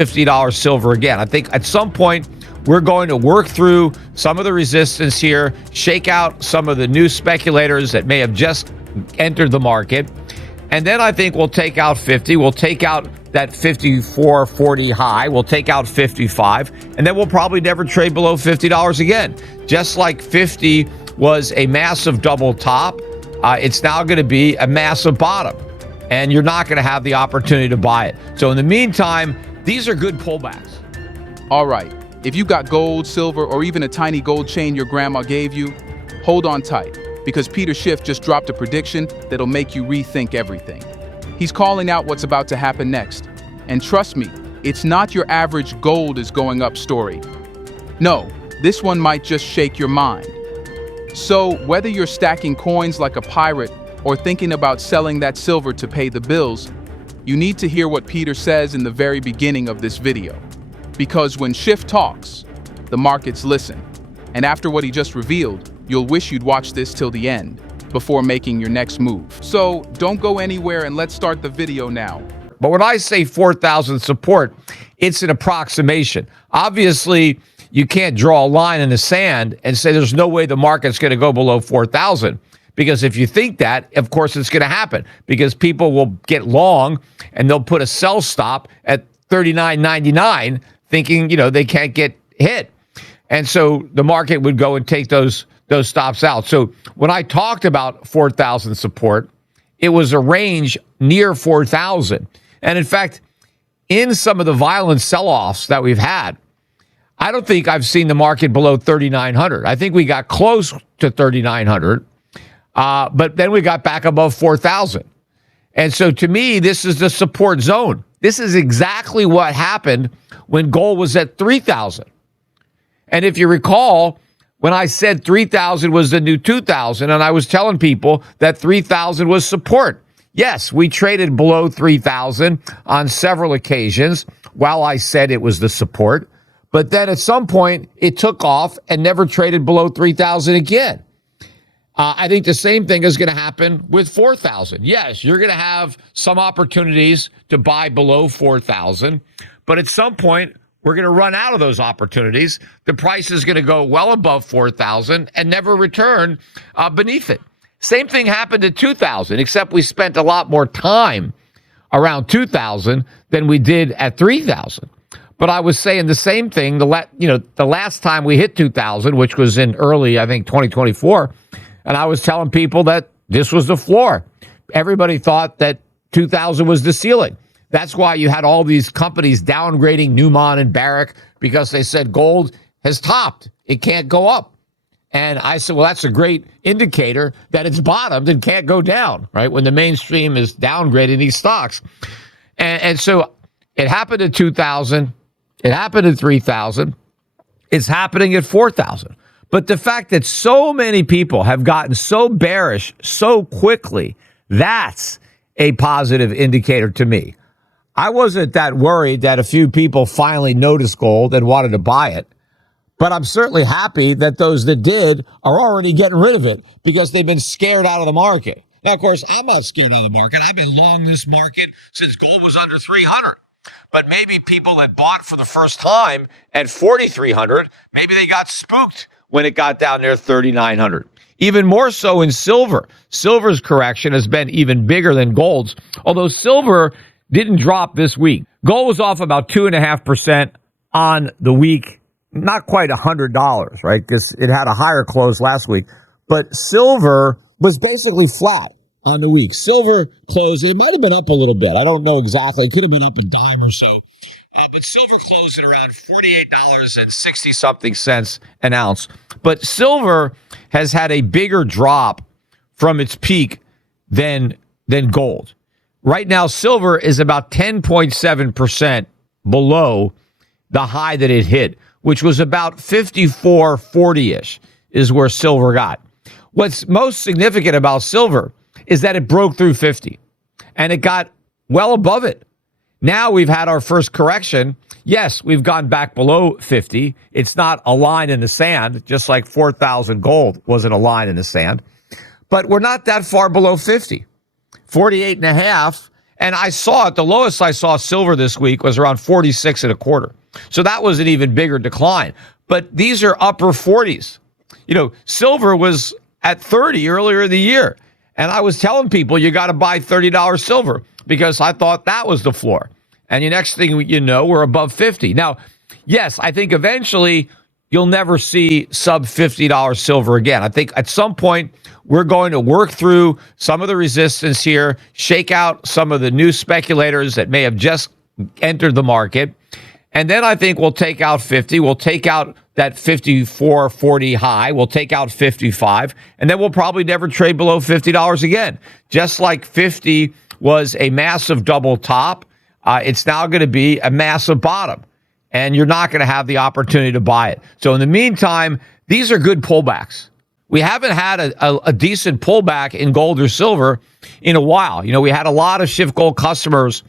$50 silver again. I think at some point we're going to work through some of the resistance here, shake out some of the new speculators that may have just entered the market. And then I think we'll take out 50. We'll take out that 54.40 high. We'll take out 55. And then we'll probably never trade below $50 again. Just like 50 was a massive double top, it's now going to be a massive bottom. And you're not going to have the opportunity to buy it. So in the meantime, these are good pullbacks. All right. If you got gold, silver, or even a tiny gold chain your grandma gave you, hold on tight, because Peter Schiff just dropped a prediction that'll make you rethink everything. He's calling out what's about to happen next. And trust me, it's not your average gold is going up story. No, this one might just shake your mind. So whether you're stacking coins like a pirate or thinking about selling that silver to pay the bills, you need to hear what Peter says in the very beginning of this video. Because when Schiff talks, the markets listen. And after what he just revealed, you'll wish you'd watched this till the end before making your next move. So don't go anywhere and let's start the video now. But when I say 4,000 support, it's an approximation. Obviously, you can't draw a line in the sand and say there's no way the market's going to go below 4,000. Because if you think that, of course, it's going to happen. Because people will get long and they'll put a sell stop at $39.99 thinking, they can't get hit. And so the market would go and take those stops out. So when I talked about 4,000 support, it was a range near 4,000. And in fact, in some of the violent sell-offs that we've had, I don't think I've seen the market below 3,900. I think we got close to 3,900, but then we got back above 4,000. And so to me, this is the support zone. This is exactly what happened when gold was at 3,000. And if you recall, when I said 3,000 was the new 2,000, and I was telling people that 3,000 was support. Yes, we traded below 3,000 on several occasions while I said it was the support. But then at some point, it took off and never traded below 3,000 again. I think the same thing is going to happen with 4,000. Yes, you're going to have some opportunities to buy below 4,000, but at some point, we're going to run out of those opportunities. The price is going to go well above 4,000 and never return beneath it. Same thing happened at 2,000, except we spent a lot more time around 2,000 than we did at 3,000. But I was saying the same thing the last time we hit 2,000, which was in early, I think, 2024. And I was telling people that this was the floor. Everybody thought that 2,000 was the ceiling. That's why you had all these companies downgrading Newmont and Barrick because they said gold has topped. It can't go up. And I said, well, that's a great indicator that it's bottomed and can't go down, right? When the mainstream is downgrading these stocks. And so it happened at 2,000. It happened at 3,000. It's happening at 4,000. But the fact that so many people have gotten so bearish so quickly, that's a positive indicator to me. I wasn't that worried that a few people finally noticed gold and wanted to buy it. But I'm certainly happy that those that did are already getting rid of it because they've been scared out of the market. Now, of course, I'm not scared out of the market. I've been long this market since gold was under 300. But maybe people that bought for the first time at 4,300, maybe they got spooked when it got down there 3,900. Even more so in silver. Silver's correction has been even bigger than gold's, although silver didn't drop this week. Gold was off about 2.5% on the week. Not quite $100, right? Because it had a higher close last week. But silver was basically flat on the week. Silver closed, it might have been up a little bit. I don't know exactly. It could have been up a dime or so. But silver closed at around $48.60-something an ounce. But silver has had a bigger drop from its peak than gold. Right now, silver is about 10.7% below the high that it hit, which was about 54.40-ish is where silver got. What's most significant about silver is that it broke through 50, and it got well above it. Now we've had our first correction. Yes, we've gone back below 50. It's not a line in the sand, just like 4,000 gold wasn't a line in the sand. But we're not that far below 50. 48.5, And I saw it, the lowest I saw silver this week was around 46 and a quarter. So that was an even bigger decline. But these are upper 40s. You know, silver was at 30 earlier in the year. And I was telling people you got to buy $30 silver because I thought that was the floor. And the next thing you know, we're above 50. Now, yes, I think eventually you'll never see sub $50 silver again. I think at some point we're going to work through some of the resistance here, shake out some of the new speculators that may have just entered the market. And then I think we'll take out 50. We'll take out that 54.40 high. We'll take out 55. And then we'll probably never trade below $50 again. Just like 50 was a massive double top, it's now going to be a massive bottom. And you're not going to have the opportunity to buy it. So in the meantime, these are good pullbacks. We haven't had a decent pullback in gold or silver in a while. You know, we had a lot of Schiff Gold customers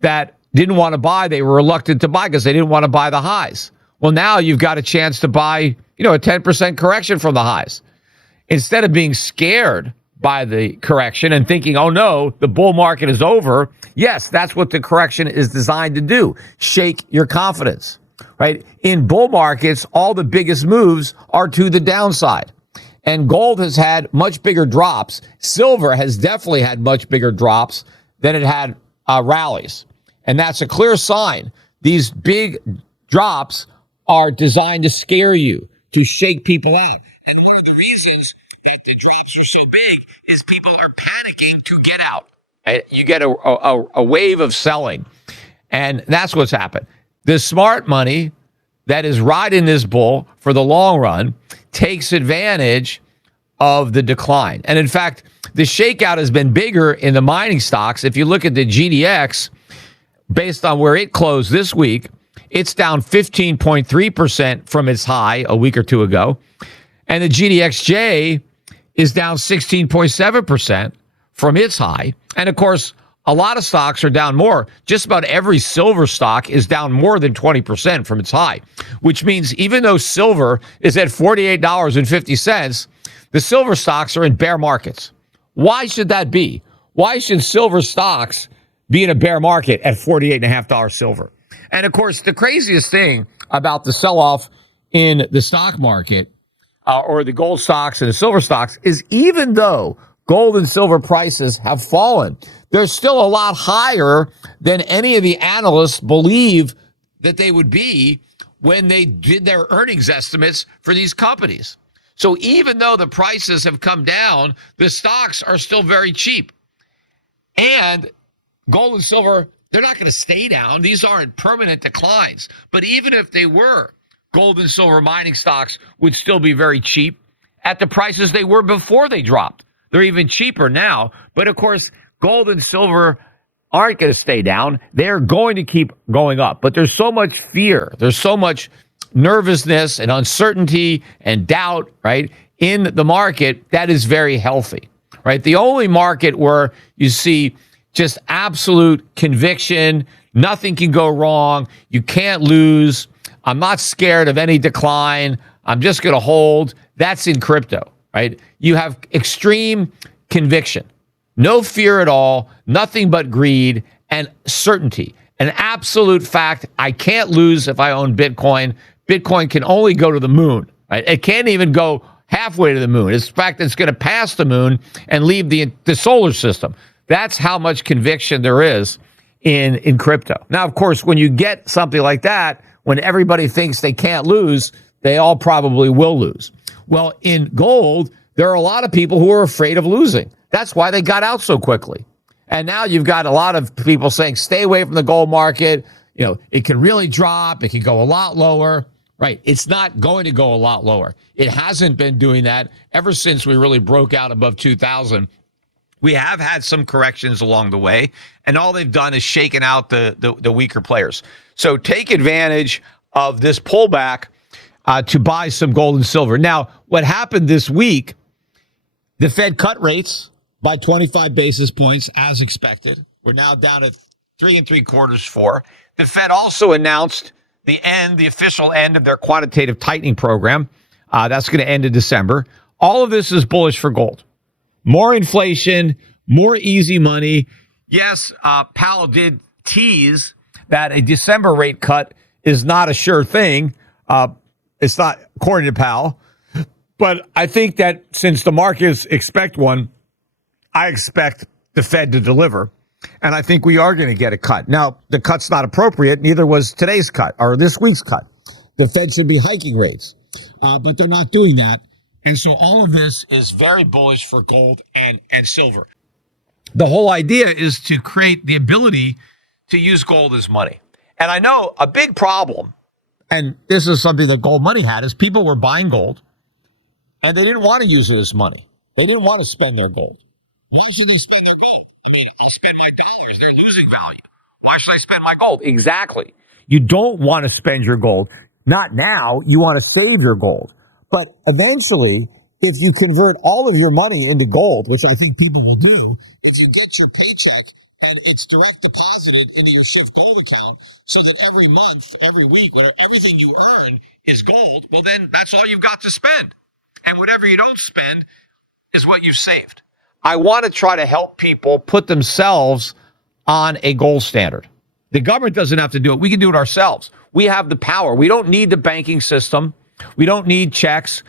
that didn't want to buy. They were reluctant to buy because they didn't want to buy the highs. Well, now you've got a chance to buy, you know, a 10% correction from the highs. Instead of being scared by the correction and thinking, oh no, the bull market is over. Yes, that's what the correction is designed to do. Shake your confidence, right? In bull markets, all the biggest moves are to the downside. And gold has had much bigger drops. Silver has definitely had much bigger drops than it had rallies. And that's a clear sign. These big drops are designed to scare you, to shake people out. And one of the reasons that the drops are so big is people are panicking to get out. You get a wave of selling. And that's what's happened. The smart money that is riding this bull for the long run takes advantage of the decline. And in fact, the shakeout has been bigger in the mining stocks. If you look at the GDX, based on where it closed this week, it's down 15.3% from its high a week or two ago. And the GDXJ is down 16.7% from its high. And of course, a lot of stocks are down more. Just about every silver stock is down more than 20% from its high, which means even though silver is at $48.50, the silver stocks are in bear markets. Why should that be? Why should silver stocks be in a bear market at $48.50 silver? And of course, the craziest thing about the sell-off in the stock market or the gold stocks and the silver stocks is even though gold and silver prices have fallen, they're still a lot higher than any of the analysts believe that they would be when they did their earnings estimates for these companies. So even though the prices have come down, the stocks are still very cheap. And gold and silver, they're not going to stay down. These aren't permanent declines. But even if they were, gold and silver mining stocks would still be very cheap at the prices they were before they dropped. They're even cheaper now. But of course, gold and silver aren't going to stay down. They're going to keep going up. But there's so much fear. There's so much nervousness and uncertainty and doubt, right, in the market that is very healthy, right? The only market where you see just absolute conviction, nothing can go wrong, you can't lose, I'm not scared of any decline, I'm just going to hold, that's in crypto, right? You have extreme conviction, no fear at all, nothing but greed and certainty. An absolute fact, I can't lose if I own Bitcoin. Bitcoin can only go to the moon, right? It can't even go halfway to the moon. In fact, it's going to pass the moon and leave the solar system. That's how much conviction there is in crypto. Now, of course, when you get something like that, when everybody thinks they can't lose, they all probably will lose. Well, in gold, there are a lot of people who are afraid of losing. That's why they got out so quickly. And now you've got a lot of people saying, stay away from the gold market. You know, it can really drop. It can go a lot lower. Right. It's not going to go a lot lower. It hasn't been doing that ever since we really broke out above 2000. We have had some corrections along the way, and all they've done is shaken out the weaker players. So take advantage of this pullback to buy some gold and silver. Now, what happened this week, the Fed cut rates by 25 basis points as expected. We're now down at 3 3/4, 4. The Fed also announced the official end of their quantitative tightening program. That's going to end in December. All of this is bullish for gold. More inflation, more easy money. Yes, Powell did tease that a December rate cut is not a sure thing. It's not, according to Powell. But I think that since the markets expect one, I expect the Fed to deliver. And I think we are going to get a cut. Now, the cut's not appropriate. Neither was today's cut or this week's cut. The Fed should be hiking rates, but they're not doing that. And so all of this is very bullish for gold and silver. The whole idea is to create the ability to use gold as money. And I know a big problem, and this is something that gold money had, is people were buying gold and they didn't want to use it as money. They didn't want to spend their gold. Why should they spend their gold? I mean, I'll spend my dollars. They're losing value. Why should I spend my gold? Exactly. You don't want to spend your gold. Not now. You want to save your gold. But eventually, if you convert all of your money into gold, which I think people will do, if you get your paycheck and it's direct deposited into your Schiff gold account so that every month, every week, everything you earn is gold, well, then that's all you've got to spend. And whatever you don't spend is what you've saved. I want to try to help people put themselves on a gold standard. The government doesn't have to do it. We can do it ourselves. We have the power. We don't need the banking system. We don't need checks.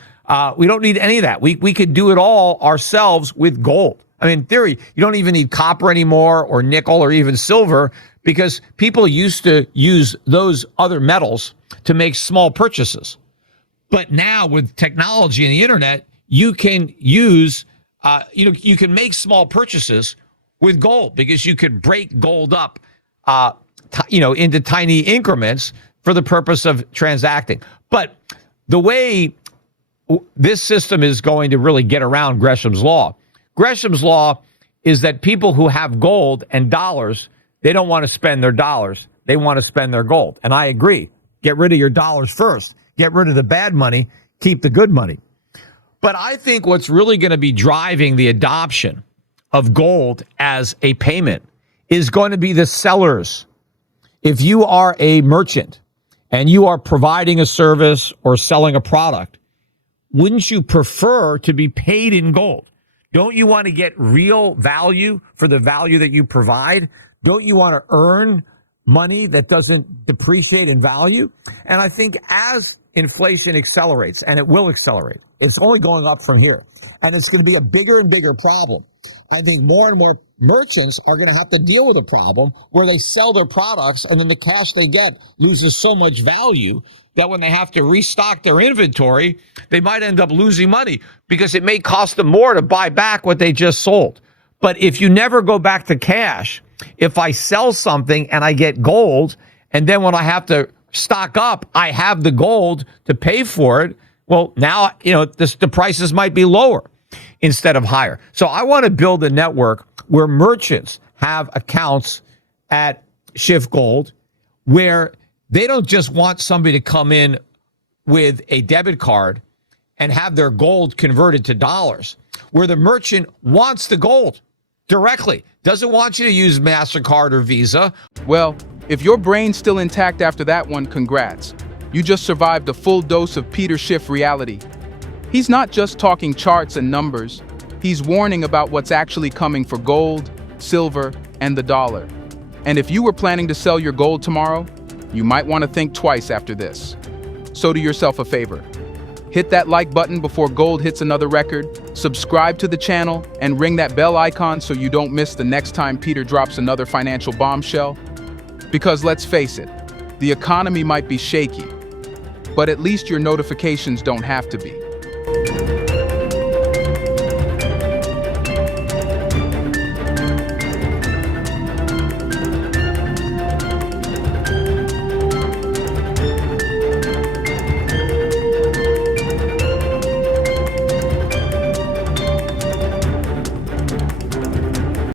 We don't need any of that. We could do it all ourselves with gold. I mean, in theory, you don't even need copper anymore or nickel or even silver because people used to use those other metals to make small purchases. But now with technology and the internet, you can use you can make small purchases with gold because you could break gold up, into tiny increments for the purpose of transacting. But the way this system is going to really get around Gresham's law is that people who have gold and dollars, they don't want to spend their dollars. They want to spend their gold. And I agree. Get rid of your dollars first. Get rid of the bad money. Keep the good money. But I think what's really going to be driving the adoption of gold as a payment is going to be the sellers. If you are a merchant and you are providing a service or selling a product, wouldn't you prefer to be paid in gold? Don't you want to get real value for the value that you provide? Don't you want to earn money that doesn't depreciate in value? And I think as inflation accelerates, and it will accelerate, it's only going up from here, and it's going to be a bigger and bigger problem. I think more and more merchants are going to have to deal with a problem where they sell their products and then the cash they get loses so much value that when they have to restock their inventory, they might end up losing money because it may cost them more to buy back what they just sold. But if you never go back to cash, if I sell something and I get gold, and then when I have to stock up, I have the gold to pay for it, well, now, the prices might be lower instead of higher. So I want to build a network where merchants have accounts at Schiff Gold where they don't just want somebody to come in with a debit card and have their gold converted to dollars, where the merchant wants the gold directly, doesn't want you to use MasterCard or Visa. Well, if your brain's still intact after that one, congrats. You just survived a full dose of Peter Schiff reality. He's not just talking charts and numbers. He's warning about what's actually coming for gold, silver, and the dollar. And if you were planning to sell your gold tomorrow, you might want to think twice after this. So do yourself a favor. Hit that like button before gold hits another record, subscribe to the channel, and ring that bell icon so you don't miss the next time Peter drops another financial bombshell. Because let's face it, the economy might be shaky, but at least your notifications don't have to be.